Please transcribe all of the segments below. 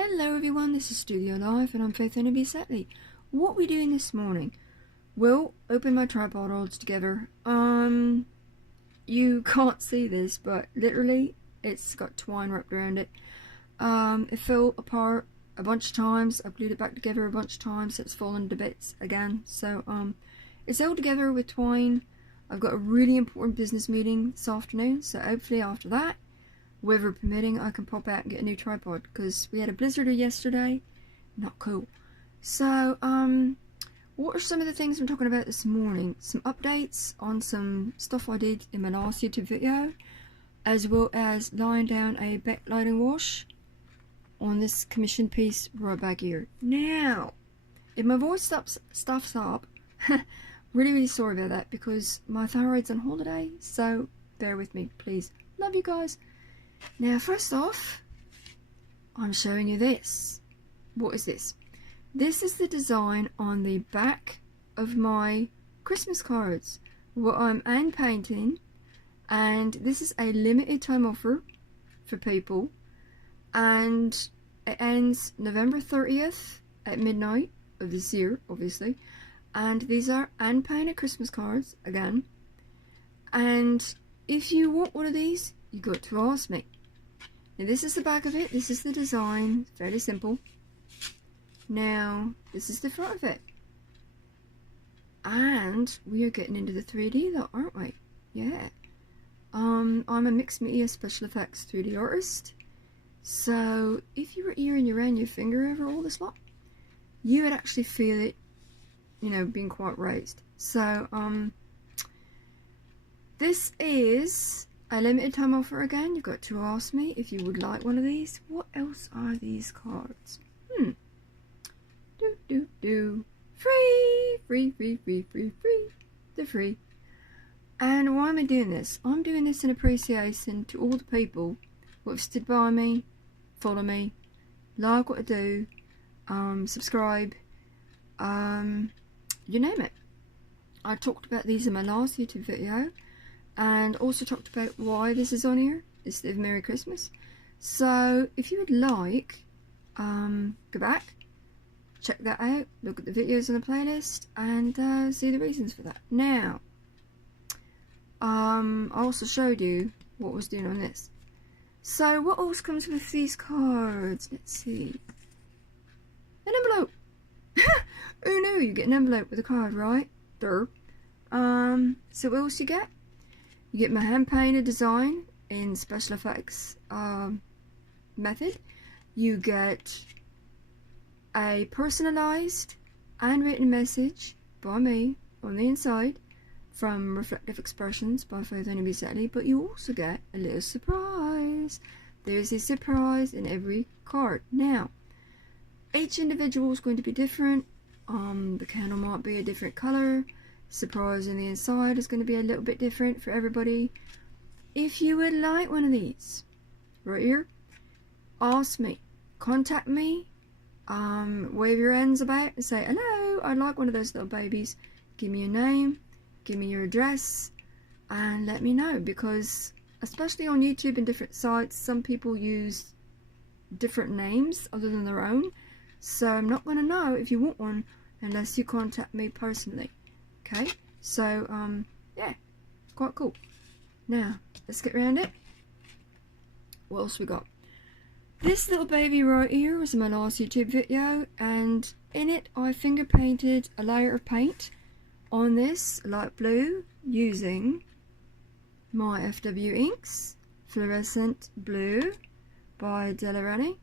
Hello everyone, this is Studiolife and I'm Faith Enemy Setley. What are we doing this morning? We'll open my tripod all together. You can't see this, but literally it's got twine wrapped around it. It fell apart a bunch of times. I've glued it back together a bunch of times. It's fallen to bits again. So it's held together with twine. I've got a really important business meeting this afternoon, so hopefully after that, weather permitting, I can pop out and get a new tripod, because we had a blizzard yesterday. Not cool. So what are some of the things I'm talking about this morning? Some updates on some stuff I did in my last YouTube video, as well as laying down a backlighting wash on this commission piece right back here. Now, if my voice stuffs up, really sorry about that, because my thyroid's on holiday, so bear with me, please. Love you guys. Now, first off, I'm showing you this. What is this? This is the design on the back of my Christmas cards, what I'm hand painting, and this is a limited time offer for people, and it ends November 30th at midnight of this year, obviously, and these are hand painted Christmas cards again, and if you want one of these, you got to ask me. Now, this is the back of it. This is the design. It's fairly simple. Now, this is the front of it. And we are getting into the 3D though, aren't we? Yeah. I'm a mixed media special effects 3D artist. So, if you were here and you ran your finger over all this lot, you would actually feel it, you know, being quite raised. So, this is a limited time offer again. You've got to ask me if you would like one of these. What else are these cards? Free. They're free. And why am I doing this? I'm doing this in appreciation to all the people who have stood by me, follow me, like what I do, subscribe, you name it. I talked about these in my last YouTube video, and also talked about why this is on here instead of Merry Christmas. So if you would like, go back, check that out, look at the videos on the playlist, and see the reasons for that. Now, I also showed you what I was doing on this. So what else comes with these cards? Let's see. An envelope. Who knew you get an envelope with a card, right? Durr. So what else you get? You get my hand painted design in special effects method. You get a personalized handwritten message by me on the inside from Reflective Expressions by Faith Enemy Setley, but you also get a little surprise. There's a surprise in every card. Now, each individual is going to be different. The candle might be a different color. Surprise in the inside is going to be a little bit different for everybody. If you would like one of these, right here, ask me, contact me, wave your hands about and say, hello, I'd like one of those little babies. Give me your name, give me your address, and let me know, because especially on YouTube and different sites, some people use different names other than their own, so I'm not going to know if you want one unless you contact me personally. Okay, so yeah, it's quite cool. Now, let's get around it. What else we got? This little baby right here was in my last YouTube video, and in it I finger painted a layer of paint on this light blue using my FW inks, Fluorescent Blue by Delarani,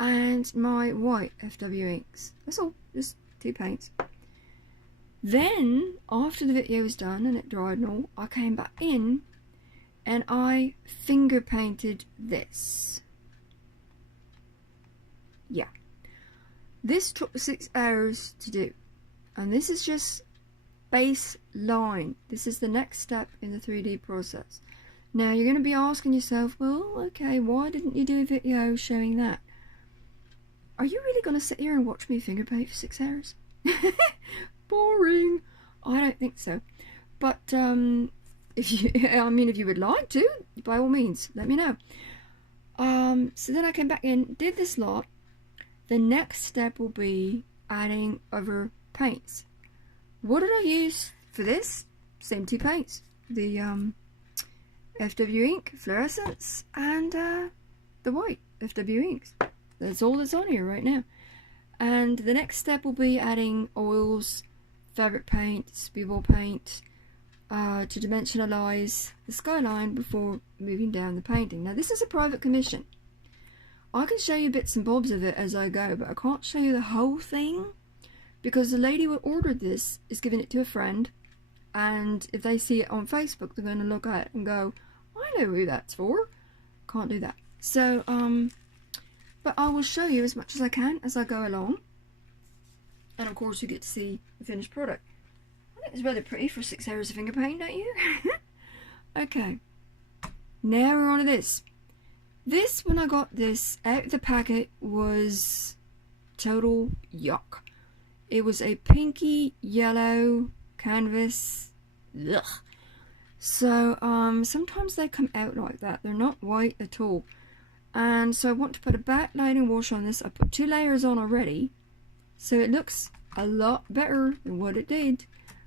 and my white FW inks. That's all, just 2 paints. Then, after the video was done and it dried and all, I came back in and I finger painted this. Yeah. This took 6 hours to do. And this is just base line. This is the next step in the 3D process. Now, you're going to be asking yourself, well, okay, why didn't you do a video showing that? Are you really going to sit here and watch me finger paint for 6 hours? Boring. I don't think so. But if you, I mean, if you would like to, by all means, let me know. So then I came back in, did this lot, the next step will be adding other paints. What did I use for this? Same two paints. The FW ink, fluorescence, and the white FW inks. That's all that's on here right now. And the next step will be adding oils, fabric paint, speedball paint, to dimensionalize the skyline before moving down the painting. Now this is a private commission. I can show you bits and bobs of it as I go, but I can't show you the whole thing because the lady who ordered this is giving it to a friend, and if they see it on Facebook they're going to look at it and go, I know who that's for. Can't do that. So but I will show you as much as I can as I go along, and of course you get to see the finished product. I think it's rather pretty for 6 hours of finger paint, don't you? Okay, now we're on to this. This, when I got this out of the packet, was total yuck. It was a pinky yellow canvas. Ugh. So sometimes they come out like that. They're not white at all. And so I want to put a backlighting wash on this. I put 2 layers on already, so it looks a lot better than what it did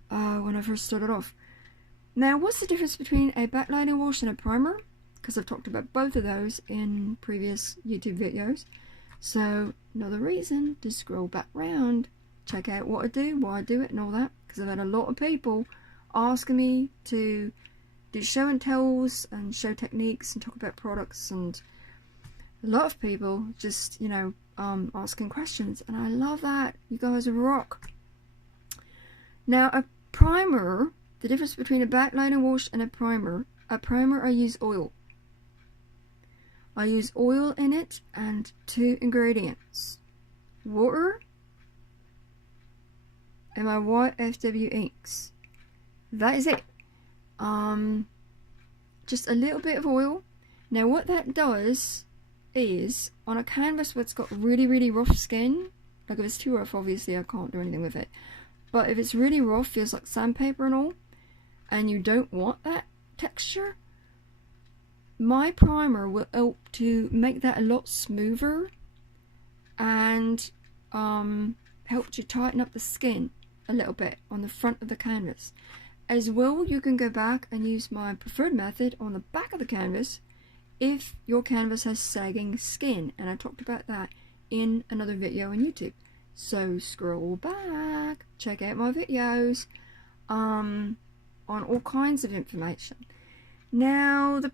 when I first started off. Now, what's the difference between a backlighting wash and a primer? Because I've talked about both of those in previous YouTube videos. So another reason to scroll back round, check out what I do, why I do it and all that. Because I've had a lot of people asking me to do show and tells and show techniques and talk about products, and a lot of people just, you know, asking questions, and I love that. You guys rock. Now, a primer, the difference between a backlighting wash and a primer I use oil. I use oil in it and 2 ingredients: water and my white FW inks. That is it. Just a little bit of oil. Now what that does is, on a canvas where it's got really rough skin, like if it's too rough obviously I can't do anything with it, but if it's really rough, feels like sandpaper and all, and you don't want that texture, my primer will help to make that a lot smoother and help to tighten up the skin a little bit on the front of the canvas. As well, you can go back and use my preferred method on the back of the canvas if your canvas has sagging skin, and I talked about that in another video on YouTube. So scroll back, check out my videos on all kinds of information. Now, the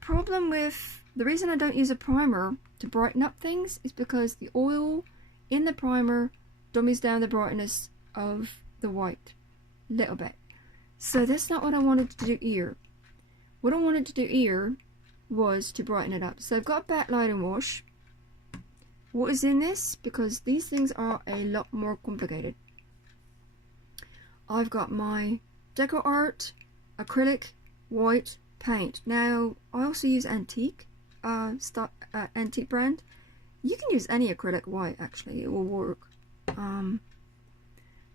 reason I don't use a primer to brighten up things is because the oil in the primer dummies down the brightness of the white a little bit. So that's not what I wanted to do here. What I wanted to do here was to brighten it up. So I've got a backlighting wash. What is in this? Because these things are a lot more complicated. I've got my Deco Art acrylic white paint. Now I also use antique antique brand. You can use any acrylic white, actually, it will work. My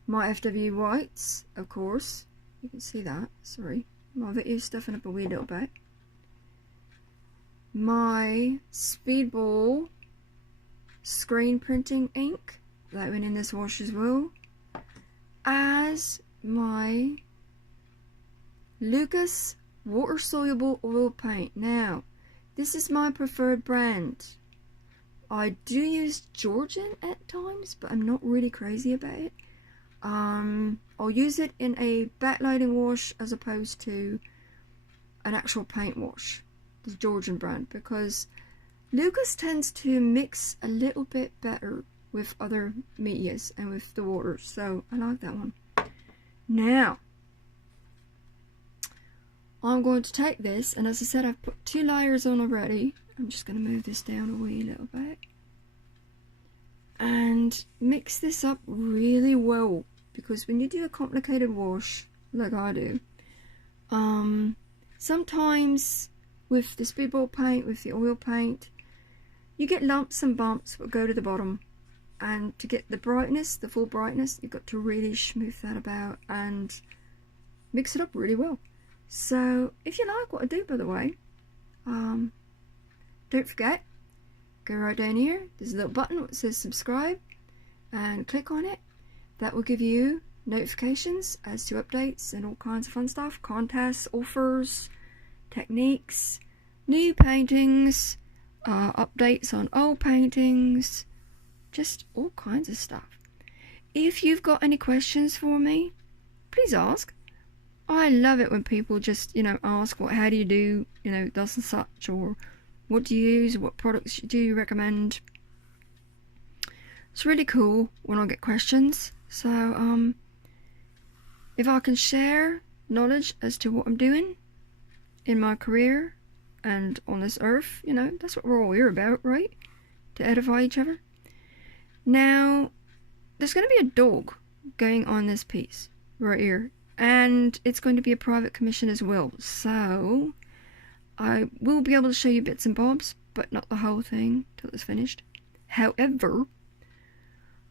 FW whites, of course, you can see that. Sorry, my video's stuffing up a wee little bit. My Speedball screen printing ink, that went in this wash as well, as my Lucas water soluble oil paint. Now this is my preferred brand. I do use Georgian at times, but I'm not really crazy about it. I'll use it in a backlighting wash as opposed to an actual paint wash, the Georgian brand, because Lucas tends to mix a little bit better with other medias and with the water, so I like that one. Now I'm going to take this, and as I said, I've put 2 layers on already. I'm just going to move this down a wee little bit and mix this up really well, because when you do a complicated wash like I do, sometimes with the Speedball paint, with the oil paint, you get lumps and bumps that go to the bottom, and to get the brightness, the full brightness, you've got to really smooth that about and mix it up really well. So if you like what I do, by the way, don't forget, go right down here, there's a little button that says subscribe, and click on it. That will give you notifications as to updates and all kinds of fun stuff, contests, offers, techniques, new paintings, updates on old paintings, just all kinds of stuff. If you've got any questions for me, please ask. I love it when people just, ask, how do you do, thus and such, or what do you use, what products do you recommend. It's really cool when I get questions. So, if I can share knowledge as to what I'm doing in my career and on this earth, that's what we're all here about, right? To edify each other. Now, there's going to be a dog going on this piece right here, and it's going to be a private commission as well, so I will be able to show you bits and bobs, but not the whole thing till it's finished. However,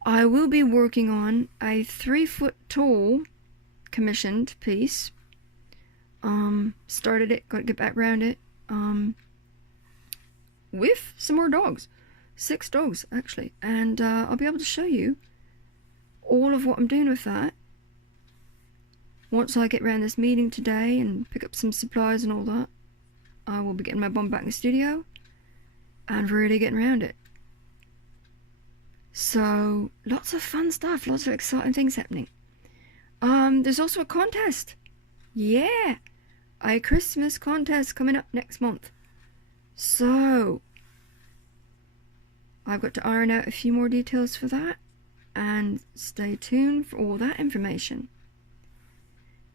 I will be working on a 3-foot tall commissioned piece. Started it, got to get back around it, with some more dogs. 6 dogs actually, and I'll be able to show you all of what I'm doing with that once I get around this meeting today and pick up some supplies and all that. I will be getting my bum back in the studio and really getting around it. So lots of fun stuff, lots of exciting things happening. There's also a contest. Yeah, a Christmas contest coming up next month. So I've got to iron out a few more details for that, and stay tuned for all that information.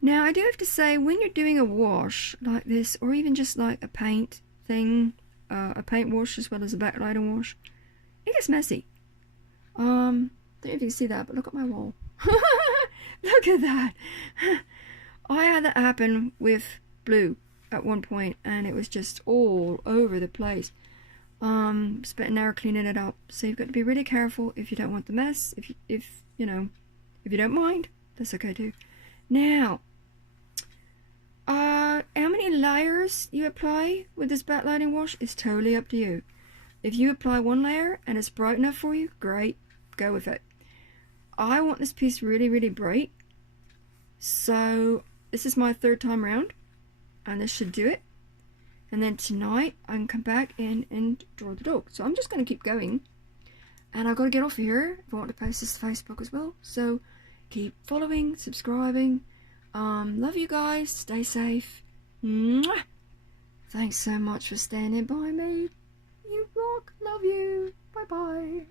Now, I do have to say, when you're doing a wash like this, or even just like a paint thing, a paint wash as well as a backlighting wash, it gets messy. Don't know if you can see that, but look at my wall. Look at that. I had that happen with blue at one point, and it was just all over the place. Spent an hour cleaning it up, so you've got to be really careful if you don't want the mess. If you don't mind, that's okay too. Now, how many layers you apply with this backlighting wash is totally up to you. If you apply 1 layer and it's bright enough for you, great, go with it. I want this piece really, really bright, so this is my 3rd time round, and this should do it. And then tonight I can come back in and draw the dog. So I'm just going to keep going, and I've got to get off here if I want to post this to Facebook as well. So keep following, subscribing. Love you guys, stay safe. Mwah! Thanks so much for standing by me. You rock, love you, bye bye.